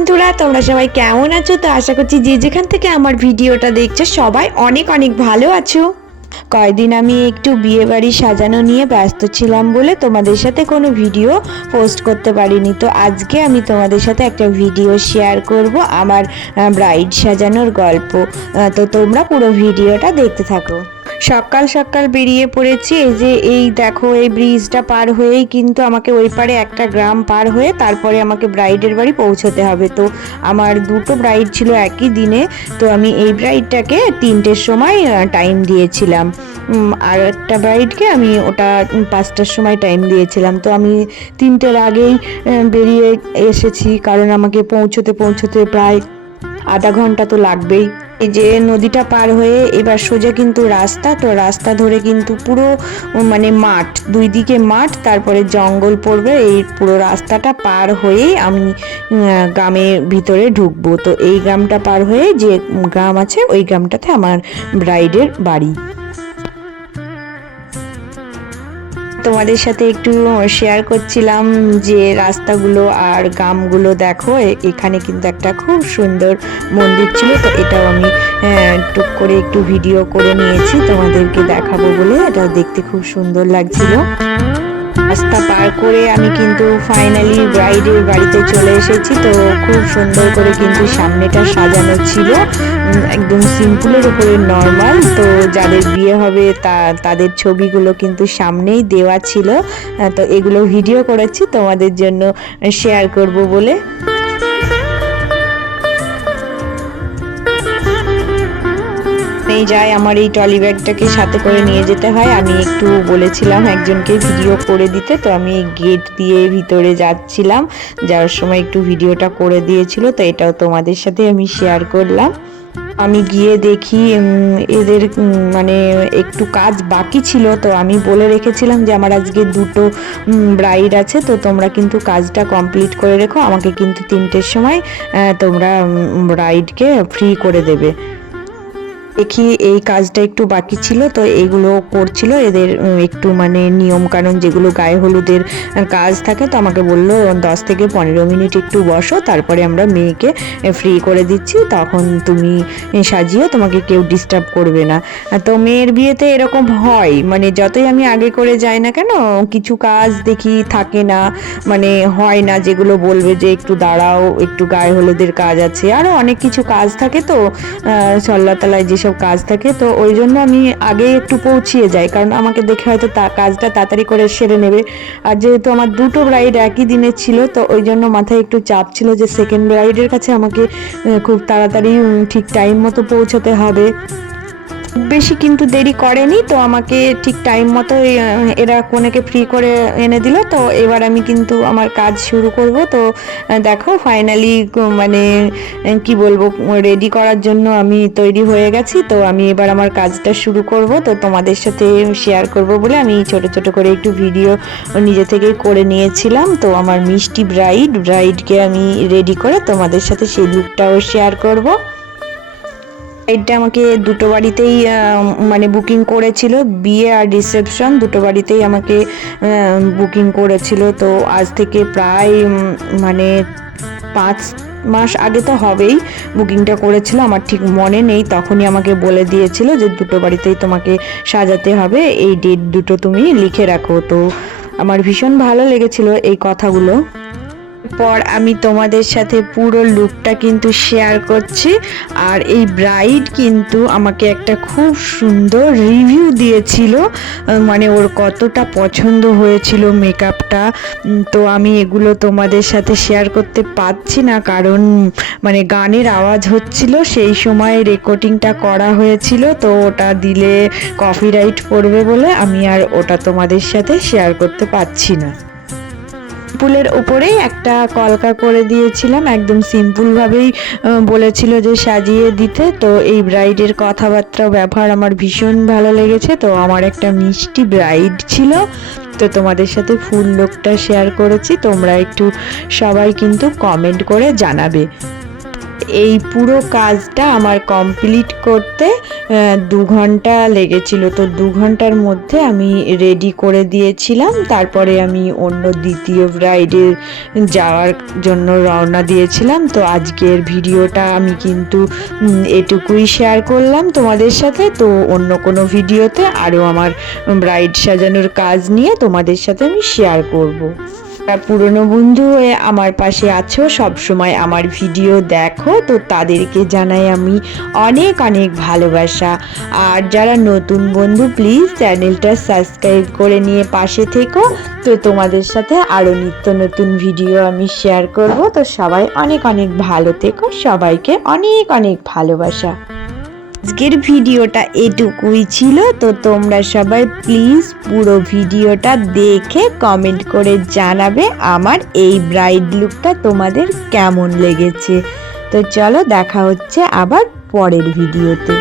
বন্ধুরা, তোমরা সবাই কেমন আছো? তো আশা করছি যে যেখান থেকে আমার ভিডিওটা দেখছো সবাই অনেক অনেক ভালো আছো। কয়েকদিন আমি একটু বিয়ে বাড়ি সাজানো নিয়ে ব্যস্ত ছিলাম বলে তোমাদের সাথে কোনো ভিডিও পোস্ট করতে পারিনি। তো আজকে আমি তোমাদের সাথে একটা ভিডিও শেয়ার করব আমার ব্রাইড সাজানোর গল্প। তো তোমরা পুরো ভিডিওটা দেখতে থাকো। সকাল সকাল বেরিয়ে পড়েছি। এই দেখো, এই ব্রিজটা পার হয়েই কিন্তু আমাকে ওই পারে একটা গ্রাম পার হয়ে তারপরে আমাকে ব্রাইডের বাড়ি পৌঁছতে হবে। তো আমার দুটো ব্রাইড ছিল একই দিনে, তো আমি এই ব্রাইডটাকে 3টের সময় টাইম দিয়েছিলাম, আর একটা ব্রাইডকে আমি ওটা 5টার সময় টাইম দিয়েছিলাম। তো আমি 3টের আগেই বেরিয়ে এসেছি, কারণ আমাকে পৌঁছতে প্রায় আধা ঘন্টা তো লাগবেই। এই যে নদীটা পার হয়ে এবার সোজা কিন্তু রাস্তা, তো রাস্তা ধরে কিন্তু পুরো মানে মাঠ, দুই দিকে মাঠ, তারপরে জঙ্গল পড়বে। এই পুরো রাস্তাটা পার হয়েই আমি গ্রামের ভিতরে ঢুকবো। তো এই গ্রামটা পার হয়ে যে গ্রাম আছে ওই গ্রামটাতে আমার ব্রাইডের বাড়ি। তোমাদের সাথে একটু শেয়ার করছিলাম যে রাস্তাগুলো আর গ্রামগুলো। দেখো, এখানে কিন্তু একটা খুব সুন্দর মন্দির ছিল, তো এটাও আমি টুক করে একটু ভিডিও করে নিয়েছি তোমাদেরকে দেখাবো বলে। এটা দেখতে খুব সুন্দর লাগছিল। রাস্তা পার করে আমি কিন্তু ফাইনালি ব্রাইডের বাড়িতে চলে এসেছি। তো খুব সুন্দর করে কিন্তু সামনেটা সাজানো ছিল, একদম সিম্পলের উপরে নর্মাল। তো যাদের বিয়ে হবে তাদের ছবিগুলো কিন্তু সামনেই দেওয়া ছিল। তো এগুলো ভিডিও করেছি তোমাদের জন্য শেয়ার করব বলে। যাই, আমার এই ট্রলি ব্যাগটাকে সাথে করে নিয়ে যেতে হয়। আমি একটু বলেছিলাম একজনকে ভিডিও করে দিতে, তো আমি গেট দিয়ে ভিতরে যাচ্ছিলাম, যাওয়ার সময় একটু ভিডিওটা করে দিয়েছিল। তো এটাও তোমাদের সাথে আমি শেয়ার করলাম। আমি গিয়ে দেখি এদের মানে একটু কাজ বাকি ছিল। তো আমি বলে রেখেছিলাম যে আমার আজকে দুটো ব্রাইড আছে, তো তোমরা কিন্তু কাজটা কমপ্লিট করে রেখো, আমাকে কিন্তু 3টের সময় তোমরা ব্রাইডকে ফ্রি করে দেবে। দেখি এই কাজটা একটু বাকি ছিল, তো এইগুলো করছিল এদের একটু মানে নিয়ম কানুন, যেগুলো গায়ে হলুদের কাজ থাকে। তো আমাকে বললো 10 থেকে 15 মিনিট একটু বসো, তারপরে আমরা মেয়েকে ফ্রি করে দিচ্ছি, তখন তুমি সাজিও, তোমাকে কেউ ডিস্টার্ব করবে না। তো মেয়ের বিয়েতে এরকম হয়, মানে যতই আমি আগে করে যাই না কেন, কিছু কাজ দেখি থাকে না, মানে হয় না, যেগুলো বলবে যে একটু দাঁড়াও, একটু গায়ে হলুদের কাজ আছে, আরও অনেক কিছু কাজ থাকে। তো সল্লাতলায় যেসব কাজ থাকে, তো ওই জন্য আমি আগে একটু পৌঁছিয়ে যাই, কারণ আমাকে দেখে হয়তো কাজটা তাড়াতাড়ি করে সেরে নেবে। আর যেহেতু আমার দুটো ব্রাইড একই দিনে ছিল, তো ওই জন্য মাথায় একটু চাপ ছিল যে সেকেন্ড ব্রাইডের কাছে আমাকে খুব তাড়াতাড়ি ঠিক টাইম মতো পৌঁছাতে হবে। বেশি কিন্তু দেরি করেনি, তো আমাকে ঠিক টাইম মতো এরা কনেকে ফ্রি করে এনে দিল। তো এবার আমি কিন্তু আমার কাজ শুরু করব। তো দেখো ফাইনালি মানে কি বলবো, রেডি করার জন্য আমি তৈরি হয়ে গেছি। তো আমি এবার আমার কাজটা শুরু করব, তো তোমাদের সাথে শেয়ার করব বলে আমি ছোট ছোট করে একটু ভিডিও নিজে থেকেই করে নিয়েছিলাম। তো আমার মিষ্টি ব্রাইডকে আমি রেডি করে তোমাদের সাথে সেই লুকটাও শেয়ার করব। এটা আমাকে দুটো বাড়িতেই মানে বুকিং করেছিল, বিয়ে আর রিসেপশন দুটো বাড়িতেই আমাকে বুকিং করেছিল। তো আজ থেকে প্রায় মানে 5 মাস আগে তো হবেই বুকিংটা করেছিল, আমার ঠিক মনে নেই। তখনই আমাকে বলে দিয়েছিল যে দুটো বাড়িতেই তোমাকে সাজাতে হবে, এই ডেট দুটো তুমি লিখে রাখো। তো আমার ভীষণ ভালো লেগেছিল এই কথাগুলো। পর আমি তোমাদের সাথে পুরো লুকটা কিন্তু শেয়ার করছি। আর এই ব্রাইড কিন্তু আমাকে একটা খুব সুন্দর রিভিউ দিয়েছিল, মানে ওর কতটা পছন্দ হয়েছিল মেকআপটা। তো আমি এগুলো তোমাদের সাথে শেয়ার করতে পারছি না, কারণ মানে গানের আওয়াজ হচ্ছিল, সেই সময় রেকর্ডিংটা করা হয়েছিল। তো ওটা দিলে কপিরাইট পড়বে বলে আমি আর ওটা তোমাদের সাথে শেয়ার করতে পারছি না। সিম্পলের উপরেই একটা কলকা করে দিয়েছিলাম, একদম সিম্পলভাবেই বলেছিল যে সাজিয়ে দিতে। তো এই ব্রাইডের কথাবার্তা ব্যবহার আমার ভীষণ ভালো লেগেছে। তো আমার একটা মিষ্টি ব্রাইড ছিল, তো তোমাদের সাথে ফুল লুকটা শেয়ার করেছি, তোমরা একটু সবাই কিন্তু কমেন্ট করে জানাবে। এই পুরো কাজটা আমার কমপ্লিট করতে 2 ঘন্টা লেগেছিল। তো 2 ঘন্টার মধ্যে আমি রেডি করে দিয়েছিলাম। তারপরে আমি অন্য দ্বিতীয় ব্রাইডের যাওয়ার জন্য রওনা দিয়েছিলাম। তো আজকের ভিডিওটা আমি কিন্তু এটুকুই শেয়ার করলাম তোমাদের সাথে। তো অন্য কোনো ভিডিওতে আরও আমার ব্রাইড সাজানোর কাজ নিয়ে তোমাদের সাথে আমি শেয়ার করব। পুরনো বন্ধু হয়ে আমার পাশে আছো, সব সময় আমার ভিডিও দেখো, তো তাদেরকে জানাই আমি অনেক অনেক ভালোবাসা। আর যারা নতুন বন্ধু প্লিজ চ্যানেলটা সাবস্ক্রাইব করে নিয়ে পাশে থেকো। তো তোমাদের সাথে আরও নিত্য নতুন ভিডিও আমি শেয়ার করব। তো সবাই অনেক অনেক ভালো থেকো, সবাইকে অনেক অনেক ভালোবাসা। আজকের ভিডিওটা এটুকুই ছিল। তো তোমরা সবাই প্লিজ পুরো ভিডিওটা দেখে কমেন্ট করে জানাবে আমার এই ব্রাইড লুকটা তোমাদের কেমন লেগেছে। তো চলো দেখা হচ্ছে আবার পরের ভিডিওতে।